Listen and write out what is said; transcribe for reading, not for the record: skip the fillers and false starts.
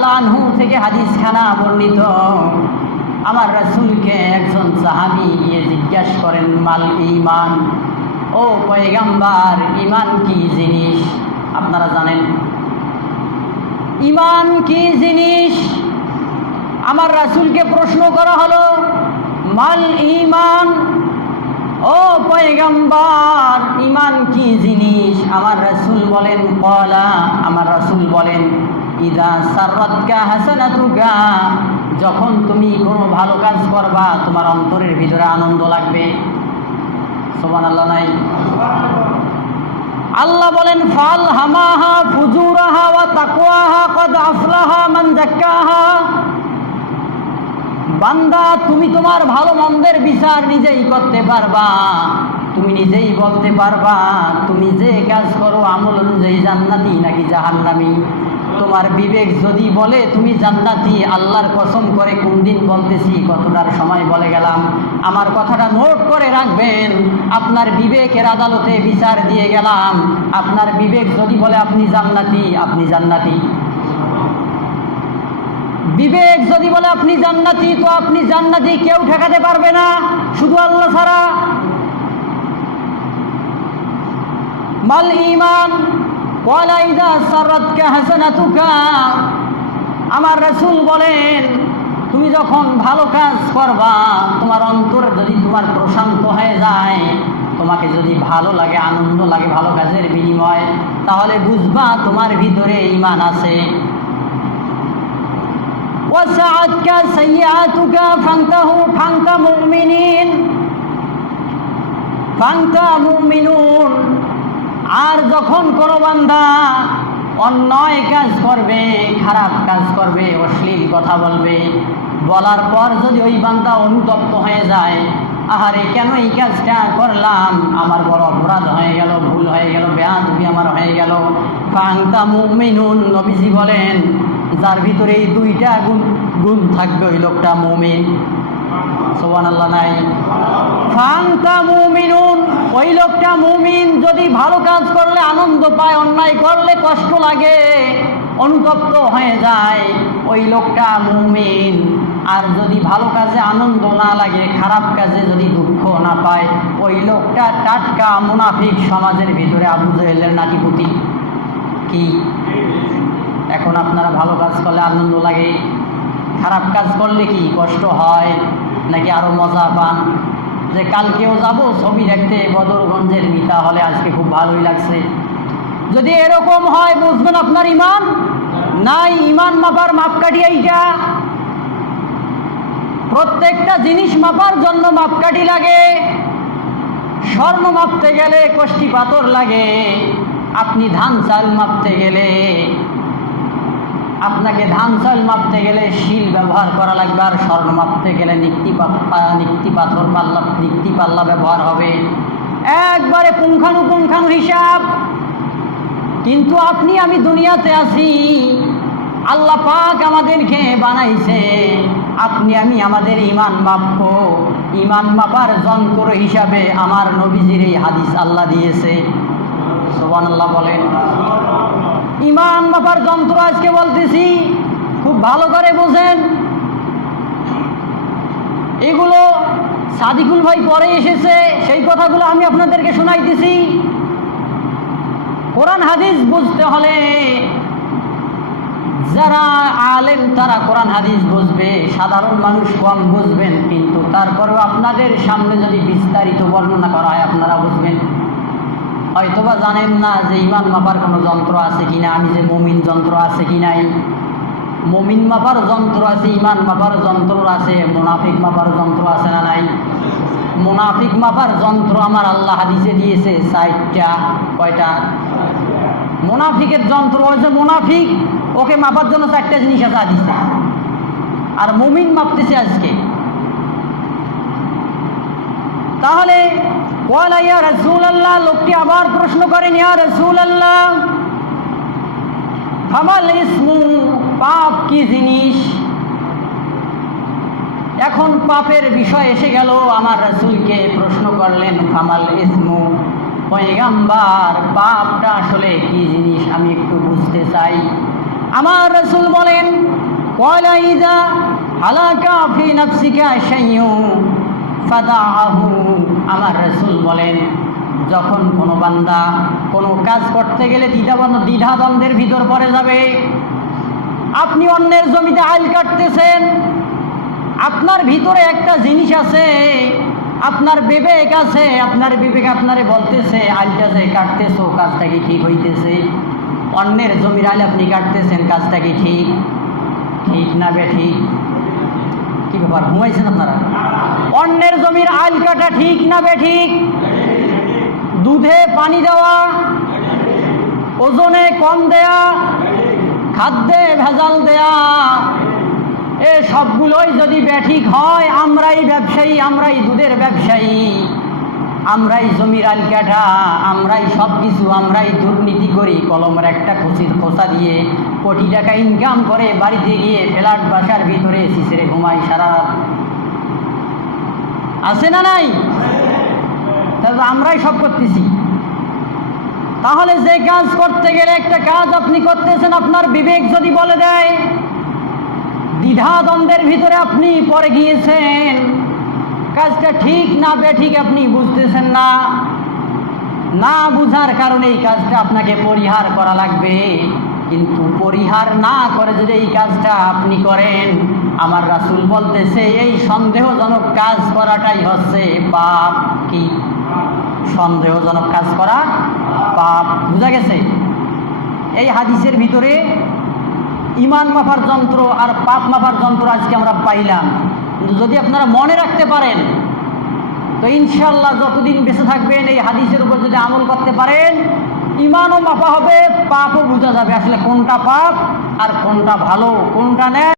তাআলা আনহু থেকে হাদিসখানা বর্ণিত, আমার রাসূলকে একজন সাহাবী গিয়ে জিজ্ঞাসা করেন, মাল ঈমান, ও পয়গম্বর, ঈমান কি জিনিস? আপনারা জানেন ঈমান কি জিনিস? আমার রাসূলকে প্রশ্ন করা হলো, মাল ঈমান, ও পয়গম্বর, ঈমান কি জিনিস? আমার রাসূল বলেন, ক্বালা, আমার রাসূল বলেন, ইযা সাররাতকা হাসানাতুকা, যখন তুমি কোনো ভালো কাজ করবা তোমার অন্তরের ভিতরে আনন্দ লাগবে। সুবহানাল্লাহ নাই? আল্লাহ বলেন, ফালহামাহা ফুজুরাহা ওয়া তাকওয়াহা কদ আফলাহা মান যাক্কাহা। বান্দা, তুমি তোমার ভালো মন্দের বিচার নিজেই করতে পারবা, তুমি নিজেই বলতে পারবা তুমি যে কাজ করো আমল অনুযায়ী জান্নাতি নাকি জাহান্নামী। তোমার বিবেক যদি বলে তুমি জান্নাতি, আল্লাহর কসম করে কোন দিন বলতেছি, কতটার সময় বলে গেলাম, আমার কথাটা নোট করে রাখবেন। আপনার বিবেকের আদালতে বিচার দিয়ে গেলাম, আপনার বিবেক যদি বলে আপনি জান্নাতি, আপনি জান্নাতি। বিবেক যদি বলে আপনি জান্নাতি, তো আপনি জান্নাতি, কেউ ঠেকাতে পারবে না, শুধু আল্লাহ ছাড়া। মাল ঈমান, ক্বালা ইযা সাররাতকা হাসানাতুকা, আমার রাসূল বলেন, তুমি যখন ভালো কাজ করবা, তোমার অন্তর যদি তোমার প্রশান্ত হয়ে যায়, তোমাকে যদি ভালো লাগে, আনন্দ লাগে ভালো কাজের বিনিময়, তাহলে বুঝবা তোমার ভিতরে ঈমান আছে। ওয়াসাআতকা সাইয়্যাতুকা ফানতা মুমিনুন, আর যখন কোনো বান্দা অন্যায় কাজ করবে, খারাপ কাজ করবে, অশ্লীল কথা বলবে, বলার পর যদি ওই বান্দা অনুতপ্ত হয়ে যায়, আহারে কেন এই কাজটা করলাম, আমার বড় অপরাধ হয়ে গেল, ভুল হয়ে গেল, বেয়াদবি আমার হয়ে গেল, ফানতা মুমিনুন, নবীজি বলেন, যার ভিতরে এই দুইটা গুণ থাকবে ওই লোকটা মুমিন। সুবহানাল্লাহ নাই? ফানতা মুমিনুন, ওই লোকটা মুমিন। যদি ভালো কাজ করলে আনন্দ পায়, অন্যায় করলে কষ্ট লাগে, অনুতপ্ত হয়ে যায়, ওই লোকটা মুমিন। আর যদি ভালো কাজে আনন্দ না লাগে, খারাপ কাজে যদি দুঃখ না পায়, ওই লোকটা টাটকা মুনাফিক, সমাজের ভিতরে আবু জেহেলের নাতিপুতি। কি এখন আপনারা ভালো কাজ করলে আনন্দ লাগে, খারাপ কাজ করলে কি কষ্ট হয়, নাকি আরো মজা পান? যে কালকেও যাব ছবি দেখতে বদরগঞ্জের মিতা হলে, আজকে খুব ভালোই লাগছে। যদি এরকম হয় বুঝবেন আপনার ঈমান নাই। ঈমান মাপার মাপকাঠি এইটা। প্রত্যেকটা জিনিস মাপার জন্য মাপকাঠি লাগে। স্বর্ণ মাপতে গেলে কষ্টি পাথর লাগে, আপনি ধান চাল মাপতে গেলে, আপনাকে ধান চাল মাপতে গেলে শিল ব্যবহার করা লাগবে, আর স্বর্ণ মাপতে গেলে নিক্তি পাল্লা ব্যবহার হবে। একবারে পুঙ্খানু হিসাব। কিন্তু আপনি আমি দুনিয়াতে আছি, আল্লাহ পাক আমাদেরকে বানাইছে, আপনি আমি আমাদের ঈমান মাপবো। ঈমান মাপার যন্ত্র হিসাবে আমার নবীজির এই হাদিস আল্লাহ দিয়েছে। সুবহানাল্লাহ বলেন। ঈমান মাপার যন্ত্র আজকে বলতেছি, খুব ভালো করে বোঝেন। এগুলো সাদিকুল ভাই পরে এসেছে, সেই কথাগুলো আমি আপনাদেরকে শোনাইতেছি। কোরআন হাদিস বুঝতে হলে যারা আলেম তারা কোরআন হাদিস বুঝবে, সাধারণ মানুষ কম বুঝবেন, কিন্তু তারপরেও আপনাদের সামনে যদি বিস্তারিত বর্ণনা করা হয় আপনারা বুঝবেন। হয়তোবা জানেন না যে ঈমান মাপার কোনো যন্ত্র আছে কিনা, আমি যে মুমিন যন্ত্র আছে কি নাই। মুমিন মাপার যন্ত্র আছে, ঈমান মাপার যন্ত্র আছে, মুনাফিক মাপার যন্ত্র আছে না নাই? মুনাফিক মাপার যন্ত্র আমার আল্লাহ হাদিসে দিয়েছে 4টা। কয়টা? মুনাফিকের যন্ত্র হয়েছে মুনাফিক, ওকে মাপার জন্য 4টা জিনিস আছে হাদিসে। আর মুমিন মাপতেছে আজকে। তাহলে ওয়ালা ইয়া রাসূলুল্লাহ, লোকটি আবার প্রশ্ন করেন, ইয়া রাসূলুল্লাহ ফামাল ইসমু, পাপ কি জিনিস? এখন পাপের বিষয় এসে গেল, আমার রাসূলকে প্রশ্ন করলেন ফামাল ইসমু, পয়গম্বর পাপটা আসলে কি জিনিস আমি একটু বুঝতে চাই। আমার রাসূল বলেন ক্বালা ইযা হালাকা ফি নাফসিকা শাইউন ফাদাআহু। আমার রাসূল বলেন, যখন কোনো বান্দা কোনো কাজ করতে গেলে দ্বিধাদ্বন্দ্বের ভিতর পড়ে যাবে, আপনি অন্যের জমিতে আইল কাটতেছেন, আপনার ভিতরে একটা জিনিস আছে, আপনার বিবেক আছে, আপনার বিবেক আপনারে বলতেছে আইলটা যে কাটতেছো কাজটা কি ঠিক হইতেছে? অন্যের জমির আইল আপনি কাটতেছেন, কাজটা কি ঠিক? ঠিক না বেঠিক? কি ব্যাপার, ঘুমাইছেন আপনারা? অন্যের জমির আইল কাটা ঠিক না বেঠিক? দুধে পানি দেওয়া, ওজনে কম দেয়া, খাদ্যে ভেজাল দেয়া, এ সবগুলোই যদি বেঠিক হয়, আমরাই ব্যবসায়ী, আমরাই দুধের ব্যবসায়ী, আমরাই জমির আইল কাটা, আমরাই সব কিছু, আমরাই দুর্নীতি করি, কলমের একটা খোঁচা দিয়ে কোটি টাকা ইনকাম করে বাড়িতে গিয়ে ফ্ল্যাট বাসার ভিতরে শিশিরে ঘুমাই সারা রাত। আছে না নাই? তাহলে আমরাই সব করতেছি। তাহলে যে কাজ করতে গেলে একটা কাজ আপনি করতেছেন, আপনার বিবেক যদি বলে দেয়, দ্বিধাদ্বন্দ্বের ভিতরে আপনি পড়ে গিয়েছেন, কাজটা ঠিক না বেঠিক আপনি বুঝতেছেন না, না বুঝার কারণে এই কাজটা আপনাকে পরিহার করা লাগবে। কিন্তু পরিহার না করে যদি এই কাজটা আপনি করেন, আমার রাসূল বলতেছে এই সন্দেহজনক কাজ করাটাই হচ্ছে পাপ। কি? সন্দেহজনক কাজ করা পাপ। বুঝা গেছে? এই হাদিসের ভিতরে ইমান মাপার যন্ত্র আর পাপ মাপার যন্ত্র আজকে আমরা পাইলাম। কিন্তু যদি আপনারা মনে রাখতে পারেন, তো ইনশাআল্লাহ যতদিন বেঁচে থাকবেন এই হাদিসের উপর যদি আমল করতে পারেন, ইমানও মাপা হবে, পাপও বোঝা যাবে আসলে কোনটা পাপ আর কোনটা ভালো, কোনটা ন্যায়।